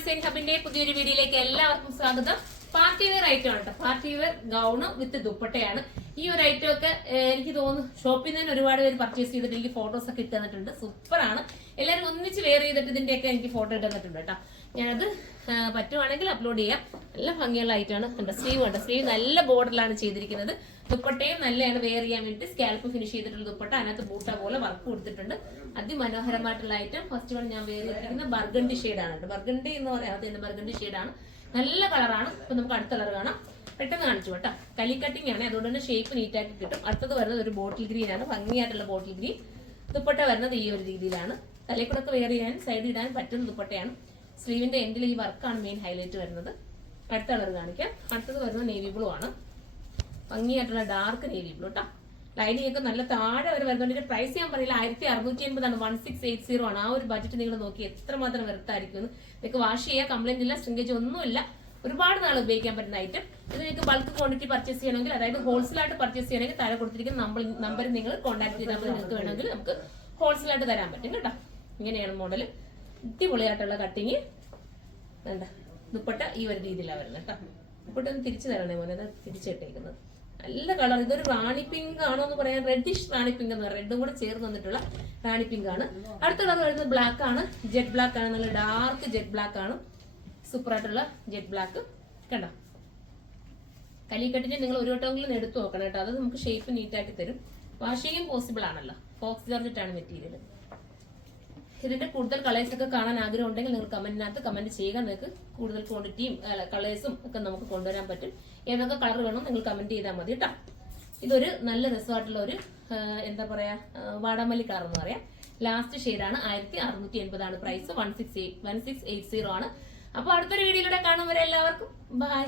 Design ഹബിന്റെ പുതിയൊരു വീഡിയോയിലേക്ക് എല്ലാവർക്കും സ്വാഗതം. പാർട്ടി വെയർ ഐറ്റം ആണ് കേട്ടോ. പാർട്ടി വെയർ ഗൗണ് വിത്ത് ദുപ്പട്ടയാണ്. ഈ ഒരു ഐറ്റം ഒക്കെ എനിക്ക് തോന്നുന്നു ഷോപ്പിൽ നിന്ന് ഒരുപാട് പേര് പർച്ചേസ് ചെയ്തിട്ട് എനിക്ക് ഫോട്ടോസ് ഒക്കെ ഇട്ട് തന്നിട്ടുണ്ട്. സൂപ്പറാണ്. എല്ലാവരും ഒന്നിച്ച് വെയർ ചെയ്തിട്ട് ഇതിന്റെയൊക്കെ എനിക്ക് ഫോട്ടോ ഇട്ട് തന്നിട്ടുണ്ട് കേട്ടോ. ഞാനത് പറ്റുവാണെങ്കിൽ അപ്ലോഡ് ചെയ്യാം. നല്ല ഭംഗിയുള്ള ഐറ്റമാണ്. കണ്ടോ, സ്ലീവ് കണ്ടോ, സ്ലീവ് നല്ല ബോർഡറിലാണ് ചെയ്തിരിക്കുന്നത്. ദുപ്പട്ടയും നല്ലതാണ് വെയർ ചെയ്യാൻ വേണ്ടി. സ്കാൽപ്പ് ഫിനിഷ് ചെയ്തിട്ടുള്ള ദുപ്പട്ട, അതിനകത്ത് ബൂട്ട പോലെ വർക്ക് കൊടുത്തിട്ടുണ്ട്. അതിമനോഹരമായിട്ടുള്ള ഐറ്റം. ഫസ്റ്റ് വൺ ഞാൻ വെയർ ചെയ്തിരിക്കുന്ന ബർഗണ്ടി ഷെയ്ഡാണ് കേട്ടോ. ബർഗണ്ടി എന്ന് പറയാം, ബർഗണ്ടി ഷെയ്ഡാണ്. നല്ല കളറാണ്. ഇപ്പൊ നമുക്ക് അടുത്ത കളർ കാണാം. പെട്ടെന്ന് കാണിച്ചു കേട്ടോ. കലി കട്ടിംഗ് ആണ്, അതുകൊണ്ട് തന്നെ ഷേപ്പ് നീറ്റാക്കി കിട്ടും. അടുത്തത് വരുന്നത് ഒരു ബോട്ടിൽ ഗ്രീൻ ആണ്, ഭംഗിയായിട്ടുള്ള ബോട്ടിൽ ഗ്രീൻ. ദുപ്പട്ട വരുന്നത് ഈ ഒരു രീതിയിലാണ്. തലയിൽക്കൂടെ വെയർ ചെയ്യാൻ സൈഡ് ഇടാൻ പറ്റുന്ന ദുപ്പട്ടയാണ്. സ്ലീവിന്റെ എൻഡിൽ ഈ വർക്കാണ് മെയിൻ ഹൈലൈറ്റ് വരുന്നത്. അടുത്ത കളർ കാണിക്കാം. അടുത്തത് വരുന്നത് നേവി ബ്ലൂ ആണ്, ഭംഗിയായിട്ടുള്ള ഡാർക്ക് നേവി ബ്ലൂ കേട്ടോ. ലൈനിങ് ഒക്കെ നല്ല താഴെ വരെ വരുന്നുണ്ട്. പ്രൈസ് ഞാൻ പറയില്ല, 1680 ആണ്, 1680 ആണ്. ആ ഒരു ബഡ്ജറ്റ് നിങ്ങൾ നോക്കി എത്രമാത്രം വെറുത്തായിരിക്കും. നിങ്ങൾക്ക് വാഷ് ചെയ്യാൻ കംപ്ലൈന്റ് ഇല്ല, സ്ട്രിങ്കേജ് ഒന്നുമില്ല. ഒരുപാട് നാൾ ഉപയോഗിക്കാൻ പറ്റുന്ന ഐറ്റം. ഇത് നിങ്ങൾക്ക് ബൾക്ക് ക്വാണ്ടിറ്റി പർച്ചേസ് ചെയ്യണമെങ്കിൽ, അതായത് ഹോൾസെയിലായിട്ട് പർച്ചേസ് ചെയ്യണമെങ്കിൽ താഴെ കൊടുത്തിരിക്കുന്ന നമ്പർ നിങ്ങൾ കോൺടാക്ട് ചെയ്താൽ മതി. നിങ്ങൾക്ക് വേണമെങ്കിൽ നമുക്ക് ഹോൾസെയിലായിട്ട് തരാൻ പറ്റും കേട്ടോ. ഇങ്ങനെയാണ് മോഡൽ. അടിപൊളിയായിട്ടുള്ള കട്ടിങ്. വേണ്ട ദുപ്പട്ട ഈ ഒരു രീതിയിലാണ് വരുന്നത് കേട്ടോ. ദുപ്പട്ട ഒന്ന് തിരിച്ചു തരണേ മോനെ, അത് തിരിച്ചിട്ടേക്കുന്നത്. നല്ല കളർ. ഇതൊരു റാണി പിങ്ക് ആണോ എന്ന് പറയാൻ, റെഡിഷ് റാണി പിങ്ക് എന്ന് പറയാം. റെഡും കൂടെ ചേർന്ന് വന്നിട്ടുള്ള റാണി പിങ്ക് ആണ്. അടുത്ത കളർ വരുന്നത് ബ്ലാക്ക് ആണ്, ജെറ്റ് ബ്ലാക്ക് ആണ്. നല്ല ഡാർക്ക് ജെറ്റ് ബ്ലാക്ക് ആണ്. സൂപ്പർ ആയിട്ടുള്ള ജെറ്റ് ബ്ലാക്ക് കണ്ടോ. കലിക്കട്ടിനെ നിങ്ങൾ ഒരു വട്ടമെങ്കിലും എടുത്തു നോക്കണം കേട്ടോ. അത് നമുക്ക് ഷേപ്പ് നീറ്റാക്കി തരും. വാഷിങ്ങും പോസിബിൾ ആണല്ലോ. ഫോക്സ് ജോർജറ്റ് ആണ് മെറ്റീരിയൽ. ഇതിന്റെ കൂടുതൽ കളേഴ്സ് ഒക്കെ കാണാൻ ആഗ്രഹം ഉണ്ടെങ്കിൽ നിങ്ങൾ കമന്റിനകത്ത് കമന്റ് ചെയ്യുക. നിങ്ങൾക്ക് കൂടുതൽ ക്വാണ്ടിറ്റിയും കളേഴ്സും ഒക്കെ നമുക്ക് കൊണ്ടുവരാൻ പറ്റും. ഏതൊക്കെ കളർ വേണം നിങ്ങൾ കമന്റ് ചെയ്താൽ മതി കേട്ടോ. ഇതൊരു നല്ല രസമായിട്ടുള്ള ഒരു എന്താ പറയാ, വാടാമല്ലി കളർ എന്ന് പറയാം. ലാസ്റ്റ് ഷെയ്ഡാണ്. 1680 ആണ് പ്രൈസ്. 1680 ആണ്. അപ്പൊ അടുത്തൊരു വീഡിയോയിലൂടെ കാണും വരെ എല്ലാവർക്കും ബൈ.